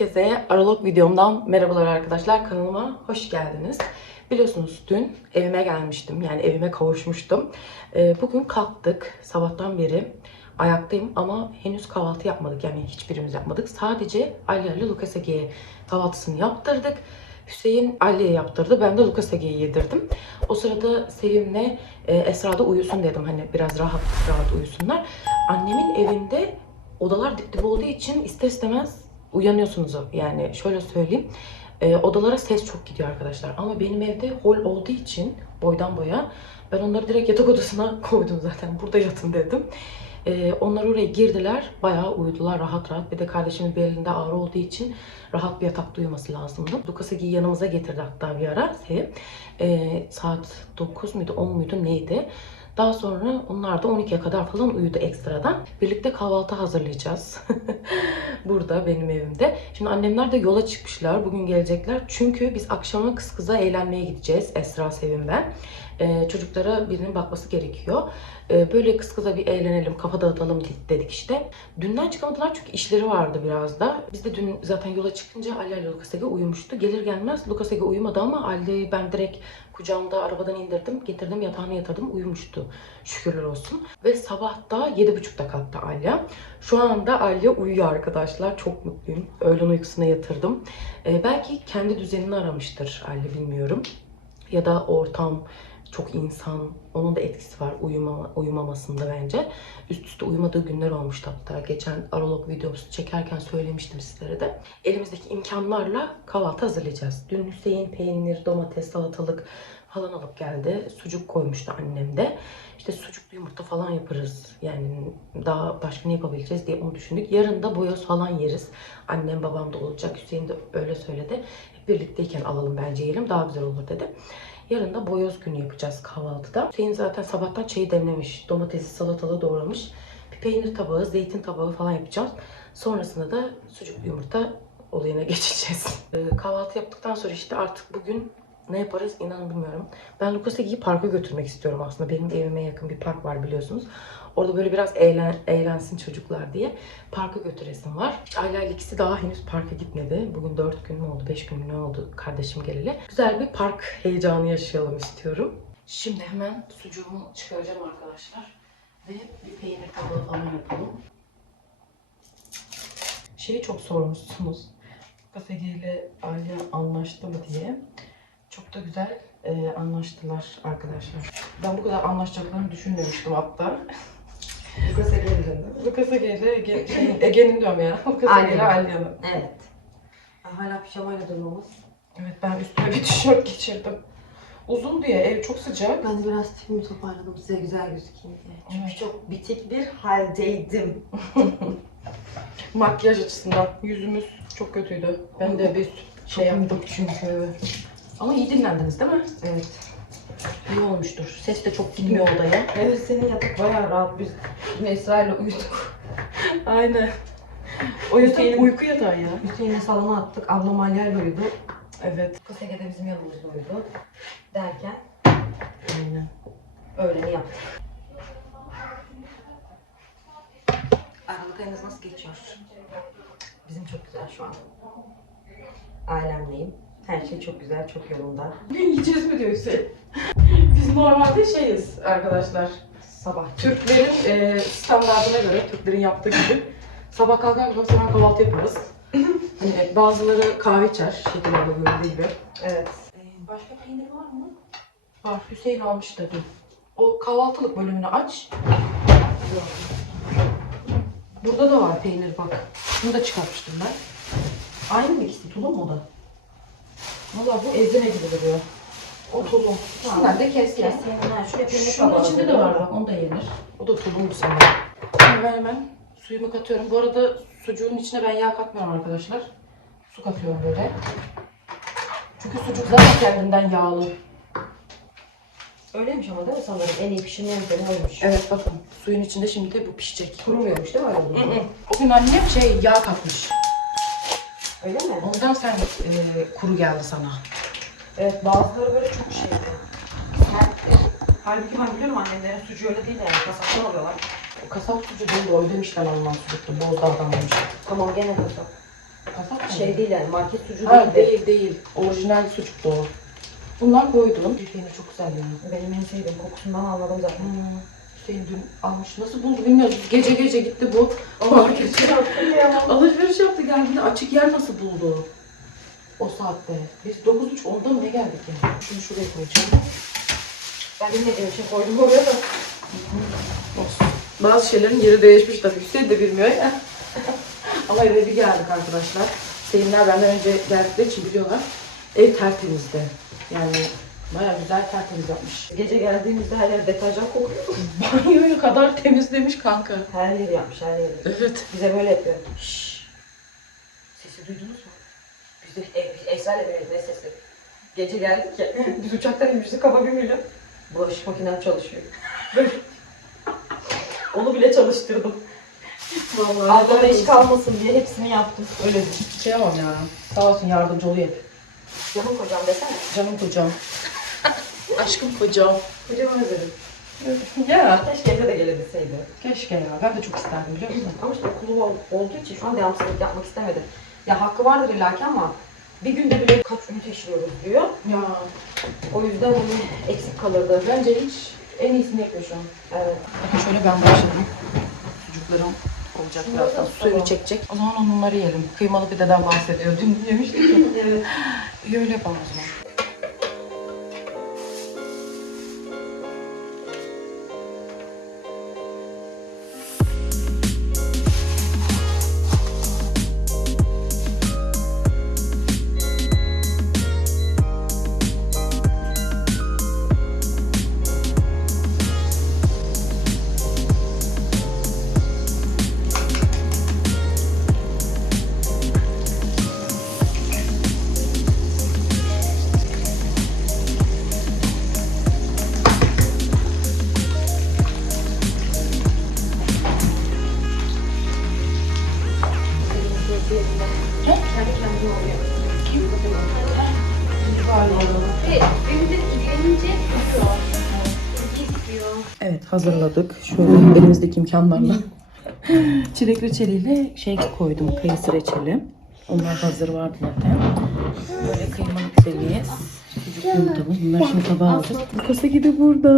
Herkese Aralık videomdan merhabalar arkadaşlar. Kanalıma hoş geldiniz. Biliyorsunuz dün evime gelmiştim. Yani evime kavuşmuştum. Ee, bugün kalktık. Sabahtan beri ayaktayım ama henüz kahvaltı yapmadık. Yani hiçbirimiz yapmadık. Sadece Alya ile Lucas Ege'ye kahvaltısını yaptırdık. Hüseyin Ali'ye yaptırdı. Ben de Lucas Ege'ye yedirdim. O sırada Sevim'le e, Esra da uyusun dedim. Hani biraz rahat rahat uyusunlar. Annemin evinde odalar dip dip olduğu için ister istemez uyanıyorsunuz. Yani şöyle söyleyeyim. e, odalara ses çok gidiyor arkadaşlar. Ama benim evde hol olduğu için boydan boya ben onları direkt yatak odasına koydum zaten. Burada yatın dedim. E, onlar oraya girdiler. Bayağı uyudular rahat rahat. Bir de kardeşimin belinde ağrı olduğu için rahat bir yatakta uyuması lazımdı. Lucas'ı yanımıza getirdi hatta bir ara. Sevim. E, saat 9 muydu 10 muydu neydi? Daha sonra onlar da 12'ye kadar falan uyudu ekstradan. Birlikte kahvaltı hazırlayacağız. Burada benim evimde. Şimdi annemler de yola çıkmışlar. Bugün gelecekler. Çünkü biz akşama kız kıza eğlenmeye gideceğiz. Esra, Sevim Ee, çocuklara birinin bakması gerekiyor. Ee, böyle kız kıza bir eğlenelim, kafa dağıtalım dedik işte. Dünden çıkamadılar çünkü işleri vardı biraz da. Biz de dün zaten yola çıkınca Ali ile Lucas Ege uyumuştu. Gelir gelmez Lucas Ege uyumadı ama Ali'yi ben direkt kucağımda arabadan indirdim, getirdim yatağına yatırdım uyumuştu. Şükürler olsun. Ve sabah da 7.30'da kalktı Alya. Şu anda Alya uyuyor arkadaşlar. Çok mutluyum. Öğlen uykusuna yatırdım. Ee, belki kendi düzenini aramıştır Alya bilmiyorum. Ya da ortam, çok insan, onun da etkisi var uyumama, uyumamasında bence. Üst üste uyumadığı günler olmuştu hatta. Geçen Aralog videosu çekerken söylemiştim sizlere de. Elimizdeki imkanlarla kahvaltı hazırlayacağız. Dün Hüseyin peynir, domates, salatalık falan alıp geldi. Sucuk koymuştu annem de. İşte sucuklu yumurta falan yaparız. Yani daha başka ne yapabileceğiz diye onu düşündük. Yarın da boyoz falan yeriz. Annem babam da olacak. Hüseyin de öyle söyledi. Birlikteyken alalım bence yiyelim daha güzel olur dedi. Yarın da boyoz günü yapacağız kahvaltıda. Hüseyin zaten sabahtan çayı demlemiş. Domatesi, salatalığı doğramış. Bir peynir tabağı, zeytin tabağı falan yapacağız. Sonrasında da sucuklu yumurta olayına geçeceğiz. Ee, kahvaltı yaptıktan sonra işte artık bugün ne yaparız inanın bilmiyorum. Ben Lucas Ege'yi parka götürmek istiyorum aslında. Benim evime yakın bir park var biliyorsunuz. Orada böyle biraz eğlen, eğlensin çocuklar diye parka götüresim var. Ayla ile ikisi daha henüz parka gitmedi. Bugün 4 gün mü oldu, 5 gün ne oldu kardeşim geleli. Güzel bir park heyecanı yaşayalım istiyorum. Şimdi hemen sucuğumu çıkaracağım arkadaşlar. Ve bir peynir tabağı falan yapalım. Şeyi çok sormuşsunuz. İle Ayla anlaştı mı diye. Çok da güzel e, anlaştılar arkadaşlar. Ben bu kadar anlaşacaklarını düşünmemiştim hatta. Lucas'a gelin değil mi? Lucas Ege ile Ege, şey, Ege'nin diyorum ya. Lucas Ege ile Alya'nın. Alya'nın. Evet. Hala pijamayla durmamız. Evet ben üstüme bir tişört geçirdim. Uzun diye ev çok sıcak. Ben de biraz tipimi toparladım size güzel gözükeyim diye. Çünkü Evet. çok bitik bir haldeydim. Makyaj açısından yüzümüz çok kötüydü. Ben de bir şey yaptım. çünkü. Ama iyi dinlendiniz değil mi? Evet. İyi olmuştur. Ses de çok gitmiyor odaya. Evet senin yatak bayağı rahat. Biz Esra ile uyuduk. Aynen. O yatak Hüseyin'in- uyku yatağı ya. Hüseyin'le salona attık. Ablam Alya'yla uyudu. Evet. Lucas Ege de bizim yanımızda uyudu. Derken Aynen. öğleni yaptık. Aralık ayınız nasıl geçiyor? Bizim çok güzel şu an. Ailemleyim. Her şey çok güzel, çok yolunda. Bugün yiyeceğiz mi diyor Hüseyin. Biz normalde şeyiz arkadaşlar. Sabah Türklerin e, standartına göre, Türklerin yaptığı gibi sabah kalkar kalkmaz hemen kahvaltı yaparız. hani bazıları kahve içer, şekillerde görüldüğü gibi. Evet. Ee, başka peynir var mı? Var, Hüseyin almış dedi. O kahvaltılık bölümünü aç. Burada da var peynir bak. Bunu da çıkartmıştım ben. Aynı mı ikisi? Tulum mu o da? Valla bu ezine gibi duruyor. O tulum. İkisinden de kes ya. Kesin. Ha, şuraya peynir Şunun tabağı içinde de var bak, onu da yenir. O da tulumdu sanırım. Şimdi ben hemen suyumu katıyorum. Bu arada sucuğun içine ben yağ katmıyorum arkadaşlar. Su katıyorum böyle. Çünkü sucuk zaten kendinden yağlı. Öyleymiş ama değil mi sanırım? En iyi pişirme yöntemi oymuş. Evet bakın suyun içinde şimdi de bu pişecek. Kurumuyormuş değil mi öyle Hı hı. O gün annem şey yağ katmış. Öyle mi? Ondan sen e, kuru geldi sana. Evet bazıları böyle çok şeydi. Sertti. Halbuki ben biliyorum annemlerin sucuğu öyle değil yani. Kasaptan alıyorlar. O kasap sucuğu değil de o ödemişten alınan sucuktu. Bozdağ'dan almış. Tamam gene kasap. Kasap mı? şey değil yani market sucuğu Ha, değil. değil değil. Orijinal sucuktu o. Bunlar koydum. Peynir çok güzel yani. Benim en sevdiğim kokusundan anladım zaten. Hmm. Hüseyin dün almış. Nasıl buldu bilmiyoruz. Gece gece gitti bu. Markete. Alışveriş yaptı geldi. Açık yer nasıl buldu? O saatte. Biz 9.30 onda mı ne geldik ya? Şunu şuraya koyacağım. Ben bilmediğim için koydum oraya da. Olsun. Bazı şeylerin yeri değişmiş tabii. Hüseyin de bilmiyor ya. Ama eve bir geldik arkadaşlar. Hüseyinler benden önce geldikleri için biliyorlar. Ev tertemizdi. Yani bayağı güzel tertemiz yapmış. Gece geldiğimizde her yer deterjan kokuyor. Banyoyu kadar temizlemiş kanka. Her yeri yapmış her yeri. Evet. Bize böyle yapıyor. Şşş. Sesi duydunuz mu? Biz de e, Esra'yla böyle ne sesi? Gece geldik ya. biz uçaktan inmiştik kafa bir milyon. Bulaşık makinem çalışıyor. Onu bile çalıştırdım. Vallahi. Aklına iş kalmasın diye hepsini yaptım. Öyle şey yapamam ya. Sağ olsun yardımcı oluyor hep. Canım kocam desene. Canım kocam. Aşkım kocam. Kocamı özledim. Ya. Keşke evde de gelebilseydi. Keşke ya. Ben de çok isterdim biliyor musun? Ama işte okulu ol- olduğu için şu an devamsızlık yapmak istemedi. Ya hakkı vardır illaki ama bir günde bile kaç ünite işliyoruz diyor. Ya. O yüzden hani eksik kalırdı. Bence hiç en iyisini yapıyor şu an. Evet. Bakın şöyle ben başladım. Sucuklarım olacak birazdan. Suyunu çekecek. O zaman onları yiyelim. Kıymalı pideden bahsediyor. Dün yemiştik ya. evet. Öyle yapalım o zaman. Evet hazırladık. Şöyle elimizdeki imkanlarla. Çilek reçeliyle şey koydum. Kayısı reçeli. Onlar hazır vardı zaten. Böyle kıymalı pidemiz. Sucuk. Bunları şimdi tabağa alacağız. Kasaki de burada.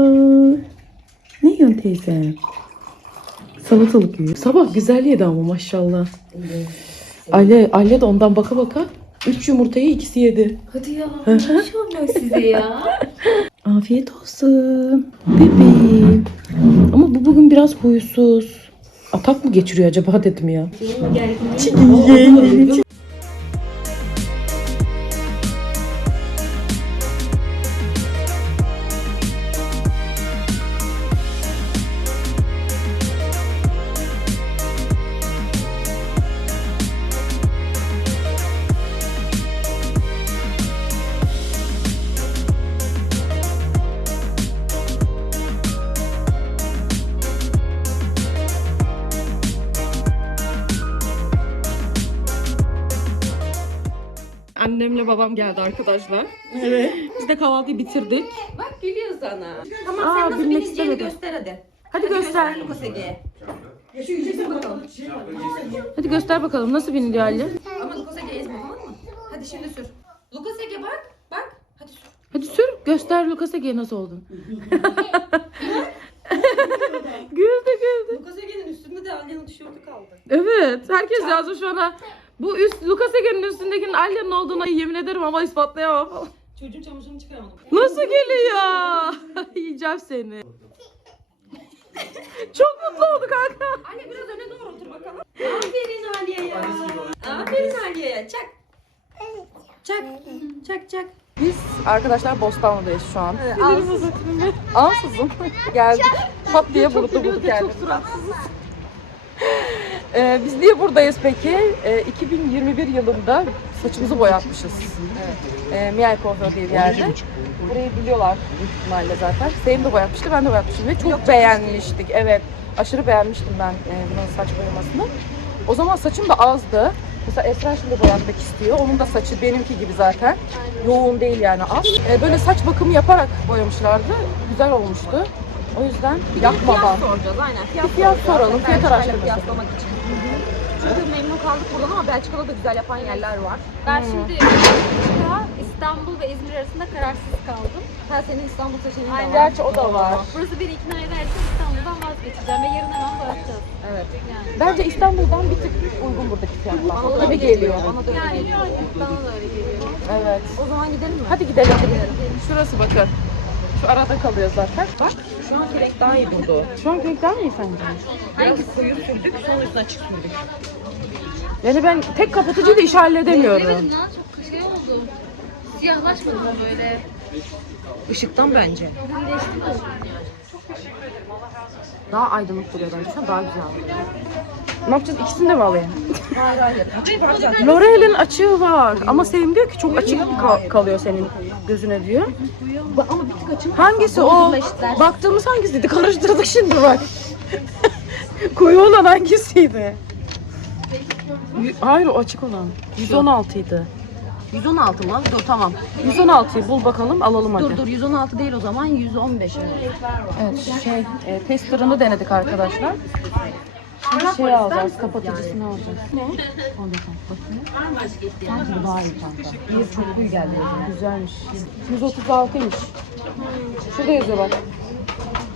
Ne yiyorsun teyze? Salatalık yiyor. Sabah güzel yedi ama maşallah. Ale, Ale de ondan baka baka 3 yumurtayı ikisi yedi. Hadi ya. Maşallah size ya. Afiyet olsun. Bebeğim. Ama bu bugün biraz huysuz. Atak mı geçiriyor acaba dedim ya. Gerginliği. Babam geldi arkadaşlar. Evet. Biz de kahvaltıyı bitirdik. Bak gülüyor sana. Tamam Aa, sen nasıl bilmek bineceğini göster hadi. Hadi göster. Lukas Ege'ye. Şu yüzüne bakalım. Hadi göster bakalım nasıl biniliyor Ali. Ama Lukas Ege ezme tamam mı? Hadi şimdi sür. Lukas Ege bak. Bak. Hadi sür. Hadi sür göster Ege'ye nasıl oldun. güldü güldü. Lukas Ege'nin üstünde de Alya'nın tişörtü kaldı. Evet herkes yazmış bana. Bu üst Lucas Ege'nin üstündekinin Alya'nın olduğuna yemin ederim ama ispatlayamam falan. Çocuğun çamaşırını çıkaramadım. Nasıl geliyor? Yiyeceğim seni. Çok mutlu oldu kanka. Alya biraz öne doğru otur bakalım. Aferin Alya'ya. Aferin Alya'ya. Çak. Çak. Çak çak. Biz arkadaşlar Bostanlı'dayız şu an. Ansızın geldik. Pat diye burada bulduk kendimizi. Ee, biz niye buradayız peki? Ee, 2021 yılında saçımızı boyatmışız. Ee, Miel Kuaför diye bir yerde. Burayı biliyorlar büyük ihtimalle zaten. Sevim de boyatmıştı, ben de boyatmıştım ve çok beğenmiştik. Evet, aşırı beğenmiştim ben e, bunun saç boyamasını. O zaman saçım da azdı. Mesela Esra şimdi boyatmak istiyor. Onun da saçı benimki gibi zaten. Yoğun değil yani az. Ee, böyle saç bakımı yaparak boyamışlardı. Güzel olmuştu. O yüzden yapmadan. soracağız aynen. Fiyat, Bir fiyat soralım, fiyat Belki araştırması. Kıyaslamak için. Çok memnun kaldık buradan ama Belçika'da da güzel yapan yerler var. Ben şimdi Belçika, İstanbul ve İzmir arasında kararsız kaldım. Ha senin İstanbul seçeneğin de var. Gerçi o da var. Burası beni ikna ederse İstanbul'dan vazgeçeceğim ve yarın hemen bırakacağız. Evet. Yani. Bence İstanbul'dan bir tık uygun buradaki fiyatlar. Bana da öyle geliyor. Bana da öyle geliyor. Bana da öyle geliyor. Evet. O zaman gidelim mi? Hadi gidelim. Şurası bakın. Şu arada kalıyor zaten. Bak şu an renk daha iyi durdu. Şu an renk daha mı iyi sence? Biraz koyu sürdük sonra üstüne açık sürdük. Yani ben tek kapatıcıyı da iş halledemiyorum. lan çok şey oldu. Siyahlaşmadı mı böyle? Işıktan bence. Daha aydınlık duruyor bence. Daha güzel. Ne yapacağız? İkisini de mi alayım? Hayır hayır. Açık var zaten. L'Oreal'in açığı var ama Sevim diyor ki çok açık kal- kalıyor senin gözüne diyor. Ama bir tık açın. Hangisi o? Baktığımız hangisiydi? Karıştırdık şimdi bak. Koyu olan hangisiydi? Y- Hayır o açık olan. 116 idi. 116 mı? Dur tamam. 116'yı bul bakalım alalım hadi. Dur dur 116 değil o zaman 115 evet. Evet şey e, testerını denedik arkadaşlar. Şimdi şey alacağız kapatıcısını alacağız. Ne? Alacağım. Bakayım. Sanki bu daha iyi kanka. Bir çok kuyu geldi. Güzelmiş. 136'ymış. Şurada yazıyor bak.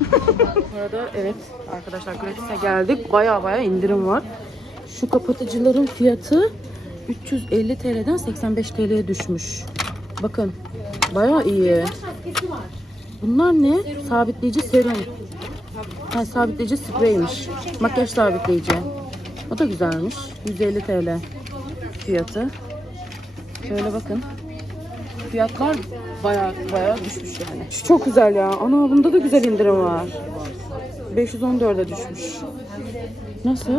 Bu arada evet arkadaşlar gratis'e geldik. Baya baya indirim var. Şu kapatıcıların fiyatı 350 TL'den 85 TL'ye düşmüş. Bakın baya iyi. Bunlar ne? Sabitleyici serum. Ha, sabitleyici spreymiş. Makyaj sabitleyici. O da güzelmiş. 150 TL fiyatı. Şöyle bakın. Fiyatlar baya baya düşmüş yani. Şu çok güzel ya. Ana bunda da güzel indirim var. 514'e düşmüş. Nasıl?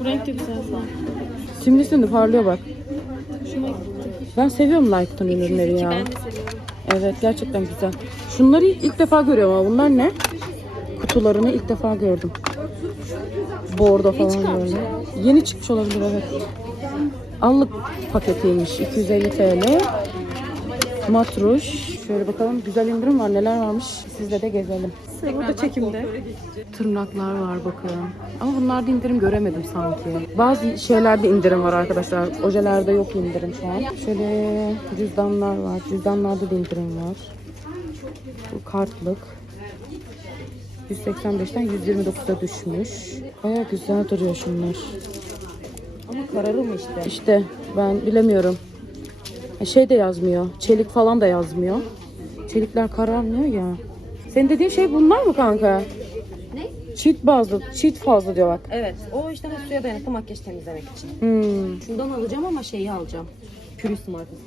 Bu renk de güzel Simli simli parlıyor bak. Ben seviyorum Like'tan ürünleri ya. Evet gerçekten güzel. Şunları ilk defa görüyorum ama bunlar ne? Kutularını ilk defa gördüm. Bordo falan böyle. Yeni çıkmış olabilir evet. Allık paketiymiş 250 TL. Matruş. Şöyle bakalım güzel indirim var neler varmış. Sizle de gezelim. Burada çekimde. Tırnaklar var bakın. Ama bunlarda indirim göremedim sanki. Bazı şeylerde indirim var arkadaşlar. Ojelerde yok indirim şu an. Şöyle cüzdanlar var. Cüzdanlarda da indirim var. Bu kartlık. 185'ten 129'a düşmüş. Baya güzel duruyor şunlar. Ama kararı mı işte? İşte ben bilemiyorum. E, Şey de yazmıyor. Çelik falan da yazmıyor. Çelikler kararmıyor ya. Senin dediğin şey bunlar mı kanka? Ne? Çift bazlı, çift fazla diyor bak. Evet. O işte hani suya dayanıklı makyaj temizlemek için. Hmm. Şundan alacağım ama şeyi alacağım. Pürüz markası.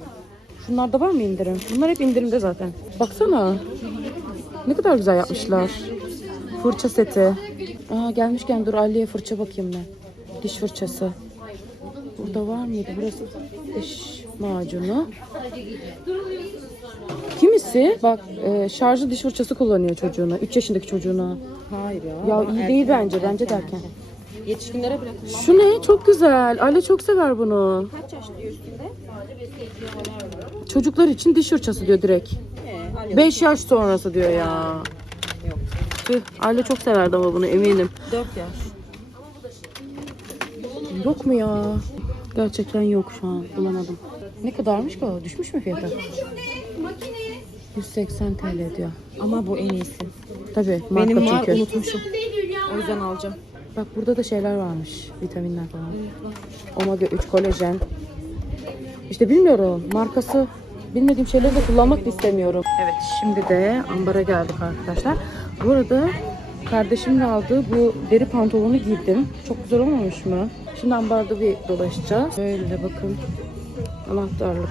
Şunlarda var mı indirim? Bunlar hep indirimde zaten. Baksana. Ne kadar güzel yapmışlar. Fırça seti. Aa, gelmişken dur Ali'ye fırça bakayım ben. Diş fırçası. Burada var mıydı? Burası diş macunu. Kimisi bak e, şarjlı diş fırçası kullanıyor çocuğuna. 3 yaşındaki çocuğuna. Hayır ya. Ya iyi değil bence. Bence derken. Yetişkinlere bile kullan. Şu ne? Çok güzel. Ali çok sever bunu. Kaç yaş diyor üstünde? Çocuklar için diş fırçası diyor direkt. Ee, Ali 5 yaş sonrası diyor ya. Yok. Tüh, Aile çok severdi ama bunu eminim. 4 yaş. Yok mu ya? Gerçekten yok şu an. Bulamadım. Ne kadarmış ki o? Düşmüş mü fiyatı? 180 TL diyor. Ama bu en iyisi. Tabii marka Benim var çünkü. unutmuşum. O yüzden alacağım. Bak burada da şeyler varmış. Vitaminler falan. Omega 3 kolajen. İşte bilmiyorum. Markası bilmediğim şeyleri de kullanmak da istemiyorum. Evet şimdi de ambara geldik arkadaşlar. Bu arada kardeşimin aldığı bu deri pantolonu giydim. Çok güzel olmamış mı? Şimdi ambarda bir dolaşacağız. Böyle bakın. Anahtarlık.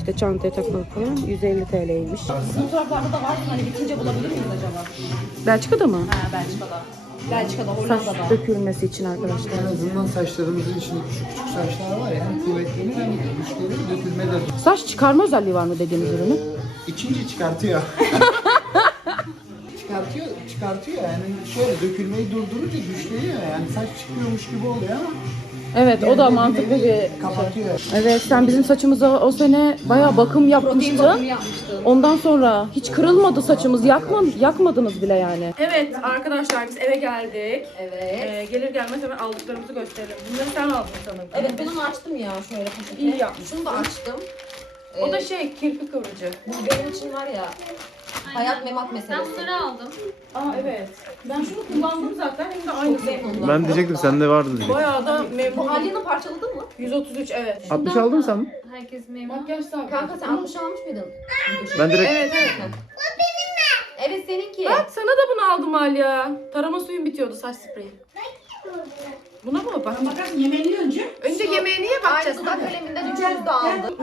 İşte çantaya takmalık falan 150 TL'ymiş. Bu taraflarda da var. Hani bitince bulabilir miyiz acaba? Belçika'da mı? Ha Belçika'da. Belçika'da, Saç Hollanda'da. dökülmesi için arkadaşlar. En azından saçlarımızın içinde küçük küçük saçlar var ya hem kuvvetlenir hem güçlenir dökülme de Saç çıkarma özelliği var mı dediğiniz ürünün? İkinci çıkartıyor. çıkartıyor, çıkartıyor yani şöyle dökülmeyi durdurunca güçleniyor yani saç çıkıyormuş gibi oluyor ama Evet o da mantıklı bir şey. Evet sen bizim saçımıza o sene bayağı bakım yapmıştın. Ondan sonra hiç kırılmadı saçımız. Yakma, yakmadınız bile yani. Evet arkadaşlar biz eve geldik. Evet. Ee, gelir gelmez hemen aldıklarımızı gösterelim. Bunları sen aldın sanırım. Evet bunu açtım ya şöyle poşete. İyi yapmışsın. Şunu da açtım. O Ee, da şey kirpi kıvırıcı. bu benim için var ya hayat memat Ben meselesi. bunları aldım. Aa evet. Ben şunu kullandım zaten hem de Çok aynısı. memnunum. Ben diyecektim sende vardı diyecektim. Bayağı da Bu memnunum. Alya'nı parçaladın mı? 133 evet. 60 aldın mı sen? Herkes memnun. Makyaj sahibi. Kanka sen 60 almış mıydın? Ben direkt Evet evet. Evet seninki. Bak sana da bunu aldım Alya. Tarama suyun bitiyordu saç spreyi. Buna mı? Bak bakarsın yemeğini önce. Önce yemeğini ye Aynı bakacağız. dudak kaleminden üçümüz de aldım.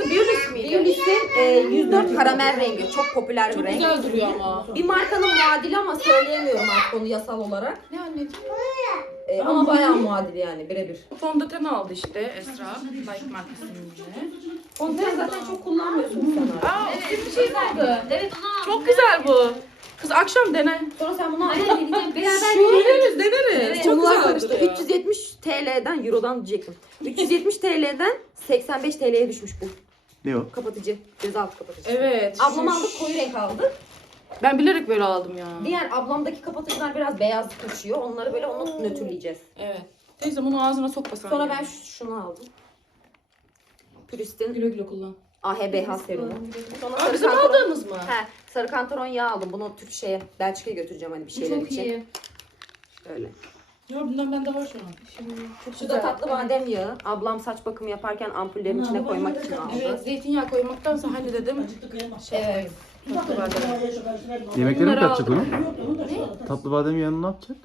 Markası? Biolis miydi? Birincisi e, 104 karamel rengi. Çok popüler bir renk. Güzel duruyor ama. Bir markanın muadili ama söyleyemiyorum artık onu yasal olarak. Ne anneciğim? E, ama bayağı muadil yani birebir. Fondöten aldı işte Esra. Like markasının yine. Fondöten zaten çok kullanmıyorsun sen artık. Aa evet. bir şey aldı. Evet onu aldım. Çok güzel bu. Kız akşam dene. Sonra sen bunu Aynen aldın. deneyeceğim. Beraber Deneriz deneriz. Evet, Çok konular güzel karıştı. duruyor. 370 TL'den, Euro'dan diyecektim. 370 TL'den 85 TL'ye düşmüş bu. Ne o? Kapatıcı, gözaltı kapatıcı. Evet. Ablam aldık, koyu renk aldık. Ben bilerek böyle aldım ya. Diğer ablamdaki kapatıcılar biraz beyaz kaçıyor. Onları böyle onu nötrleyeceğiz. Evet. Teyze bunu ağzına sokma sen. Sonra ya. ben şu- şunu aldım. Pürist'in Güle güle kullan. AHBH serumu. Sonra Aa sarı bizim kantaron, aldığımız mı? he, sarı kantaron yağı aldım. Bunu Türk şeye, Belçika'ya götüreceğim hani bir şeyler Çok için. iyi. Öyle. Ya bundan bende var şu an. Çok Şu da tatlı badem yağı. Ablam saç bakımı yaparken ampullerin içine koymak için aldı. Evet zeytinyağı koymaktansa hani dedim. Evet. Tatlı badem. Yemekleri mi Bunları katacak onu? Tatlı badem yanına ne yapacak?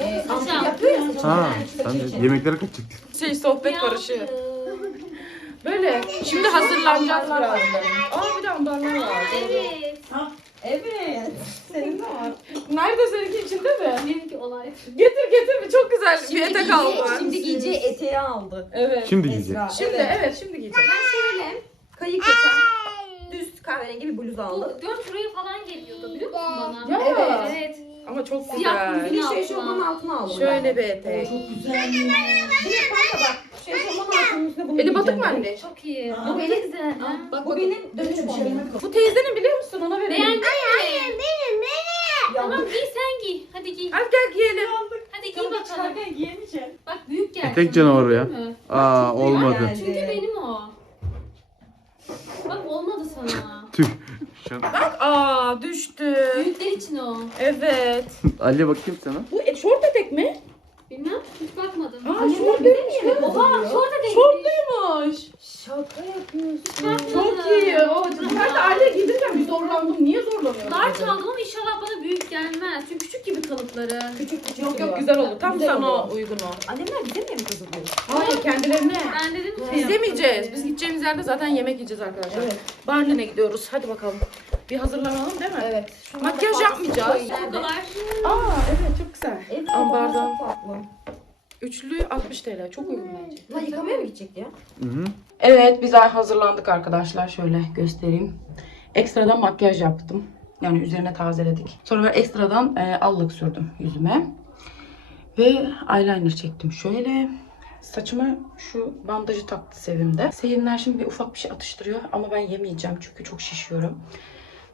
Ee, ampul yapıyor ya saçını. Ha, ben de için. yemekleri katacak. Şey sohbet karışığı. Böyle. Şimdi hazırlanacağız birazdan. Aa bir de ambarlar var. Evet. Evet. Senin de var. Nerede seninki içinde mi? Benimki olay. Getir getir bir çok güzel bir etek aldı. Şimdi giyeceği eteği aldı. Evet. Şimdi giyecek. Şimdi evet. evet şimdi giyeceğim. Ben şöyle kayık yatan düz kahverengi bir bluz Bu aldım. 4 liraya falan geliyordu biliyor musun bana? Ya. Evet. Evet. Ama çok Siyah güzel. Bir şey şobanın altına. altına aldım. Şöyle bir etek. Bir de kanka bak. Şey şobanın altının üstüne bunu Eli batık mı giyeceğim. anne? Çok iyi. Bu Bu benim- güzel. Ha, Bak Bu bak. benim dönüş bombam. Bu teyzenin biliyor musun? Ona verelim. Beğendin mi? Tamam giy sen giy. Hadi giy. Hadi gel giyelim. Hadi giy bakalım. Bak büyük geldi. Etek canavarı ya. Değil mi? Aa olmadı. Çünkü benim o. Bak olmadı sana. Bak aa düştü. Büyükler için o. Evet. Ali bakayım sana. Bu e, şort etek mi? Bilmem. Hiç bakmadım. Aa şortluymuş. Oha şorta denk. Şortluymuş. Şaka yapıyorsun. Çok iyi. O, ben de aile giydirken bir zorlandım. Niye zorlanıyorum? Dar çaldım ama inşallah bana büyük gelmez. Çünkü küçük gibi kalıpları. Küçük küçük. Yok yok güzel oldu. Tam Güzel sana oldu. uygun o. Annemler bize mi yemek hazırlıyor? Hayır kendilerine. Ben dedim ki. Biz yemeyeceğiz. Biz gideceğimiz yerde zaten yemek yiyeceğiz arkadaşlar. Evet. Berlin'e gidiyoruz. Hadi bakalım. Bir hazırlanalım değil mi? Evet. Makyaj yapmayacağız. Bu kadar. Aa evet çok güzel. Evet. Ambardan. Çok tatlı. Üçlü 60 TL. Çok uygun bence. Lan yıkamaya mı gidecek ya? Hı hı. Evet biz hazırlandık arkadaşlar. Şöyle göstereyim. Ekstradan makyaj yaptım. Yani üzerine tazeledik. Sonra ben ekstradan e, allık sürdüm yüzüme. Ve eyeliner çektim şöyle. Saçıma şu bandajı taktı Sevim'de. Sevimler şimdi bir ufak bir şey atıştırıyor ama ben yemeyeceğim çünkü çok şişiyorum.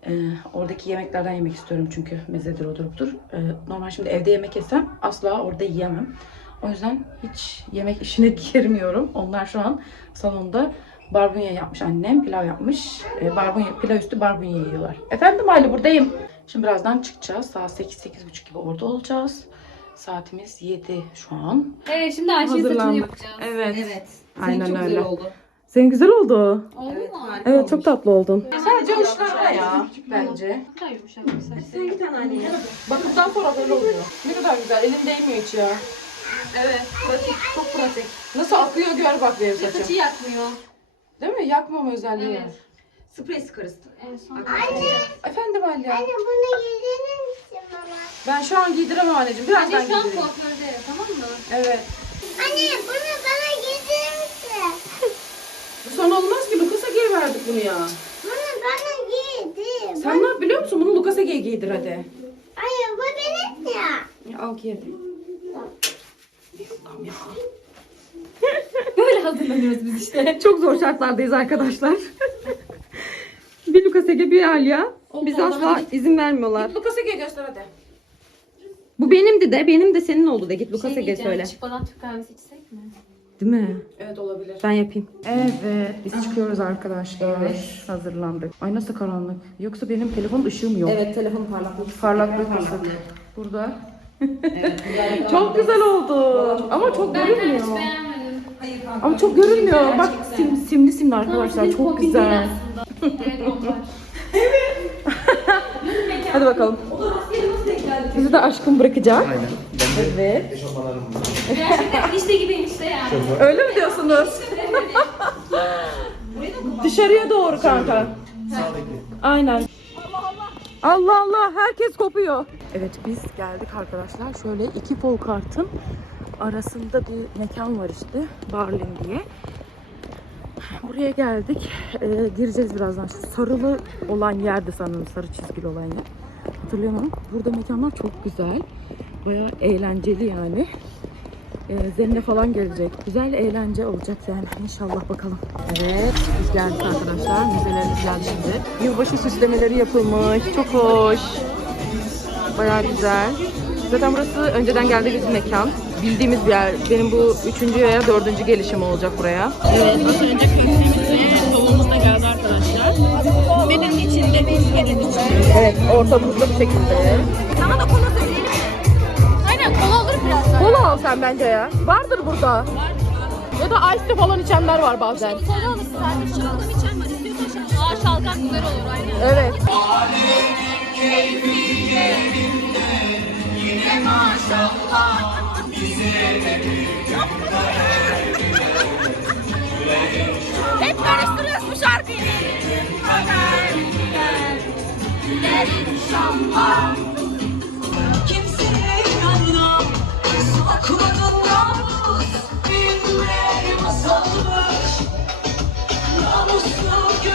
Ee, oradaki yemeklerden yemek istiyorum çünkü mezedir odur budur. Ee, normal şimdi evde yemek yesem asla orada yiyemem. O yüzden hiç yemek işine girmiyorum. Onlar şu an salonda barbunya yapmış annem. Pilav yapmış. Ee, barbunya, pilav üstü barbunya yiyorlar. Efendim Ali buradayım. Şimdi birazdan çıkacağız. Saat 8-8.30 gibi orada olacağız. Saatimiz 7 şu an. Evet şimdi Ayşe'nin saçını yapacağız. Evet. Evet. Aynen çok öyle. güzel oldu. Senin güzel oldu. Oldu Evet, mu? harika Evet çok olmuş. tatlı oldun. Sadece uçlarına ya bence. Bu da yumuşak bir saç. Sen bir tane anne. Bakımdan sonra böyle oluyor. Ne kadar güzel. Elim değmiyor hiç ya. Evet. Pratik. Çok pratik. Nasıl akıyor gör bak benim Saçı saçım. yakmıyor. Değil mi? Yakmama özelliği var. Evet. Sprey sıkarız. En son. Efendim Alya. Anne bunu giydirir misin bana? Ben şu an giydiremem anneciğim. Birazdan Anne şu an giydireyim. kuaförde tamam mı? Evet. Anne bunu bana giydirir misin? Bu son olmaz ki. Lucas'a giy verdik bunu ya. Bunu bana giydir. Sen ne yap biliyor musun? Bunu Lucas'a giy giydir hadi. Hayır bu benim ya. Ya, al giy hadi. Allah'ım ya. hazırlanıyoruz biz işte. Çok zor şartlardayız arkadaşlar. bir Lucas Ege bir Alya. Biz asla izin vermiyorlar. Lucas'a gel göster hadi. Bu benimdi de, benim de senin oldu de. Git Lucas Ege söyle. Çıkmadan Türk kahvesi içsek mi? Değil mi? Evet olabilir. Ben yapayım. Evet, biz çıkıyoruz arkadaşlar. Hazırlandık. Ay nasıl karanlık. Yoksa benim telefon ışığım yok. Evet telefon parlaklık. Parlaklık kısık. Burada. çok güzel oldu. Ama çok görünmüyor. Beğenmedim. Ama çok görünmüyor. Bak sim, simli simli arkadaşlar. Çok güzel. Hadi bakalım. Bizi de aşkım bırakacak. Evet. Gerçekten enişte gibi enişte yani. Öyle mi diyorsunuz? Dışarıya doğru kanka. Aynen. Allah Allah herkes kopuyor. Evet biz geldik arkadaşlar. Şöyle iki folkartın arasında bir mekan var işte. Barlin diye. Buraya geldik. Ee, gireceğiz birazdan. Şu sarılı olan yerde sanırım. Sarı çizgili olan yer. Hatırlayamam. Burada mekanlar çok güzel. Bayağı eğlenceli yani. Ee, Zenne falan gelecek. Güzel eğlence olacak yani. İnşallah bakalım. Evet, biz geldik arkadaşlar. Müzelerimiz geldi şimdi. Yılbaşı süslemeleri yapılmış. Çok hoş. Bayağı güzel. Zaten burası önceden geldiğimiz bir mekan. Bildiğimiz bir yer. Benim bu üçüncü veya dördüncü gelişim olacak buraya. Evet, az önce köftemiz ve tavuğumuz da geldi arkadaşlar. Benim bir. Evet, ortamızda bu şekilde. Sana da kola söyleyelim mi? Aynen kola olur biraz daha. Kola al sen bence ya. Vardır burada. Ya da ice tea falan içenler var bazen. Kola alırsın sen. Şalgam içen var. İstiyorsan şalgam. Aa şalgam güzel olur aynen. Evet. Hep karıştırıyoruz bu şarkıyı. Kimseye inanmam Sakladın namus Binler masalmış Namuslu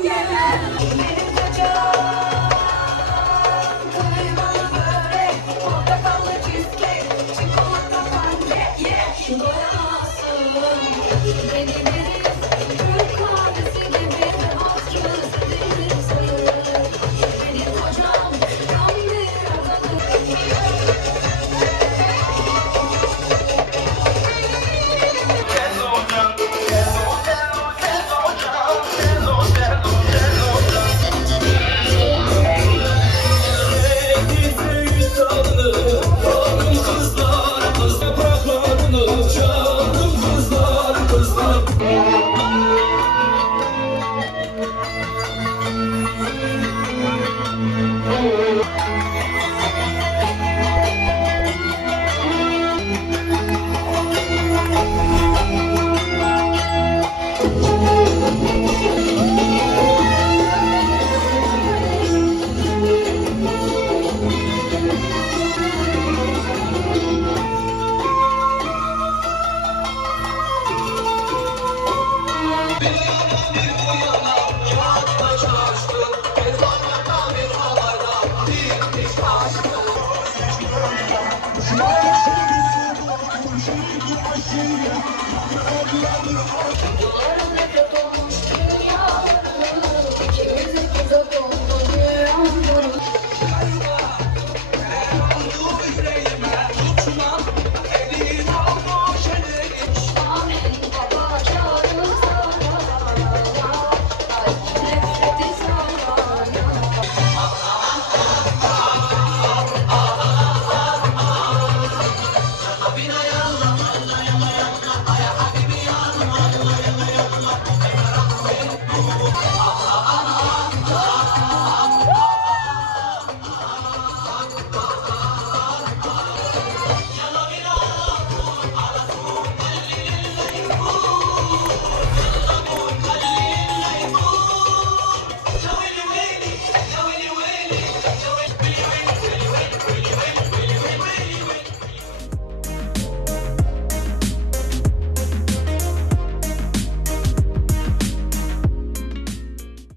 姐妹。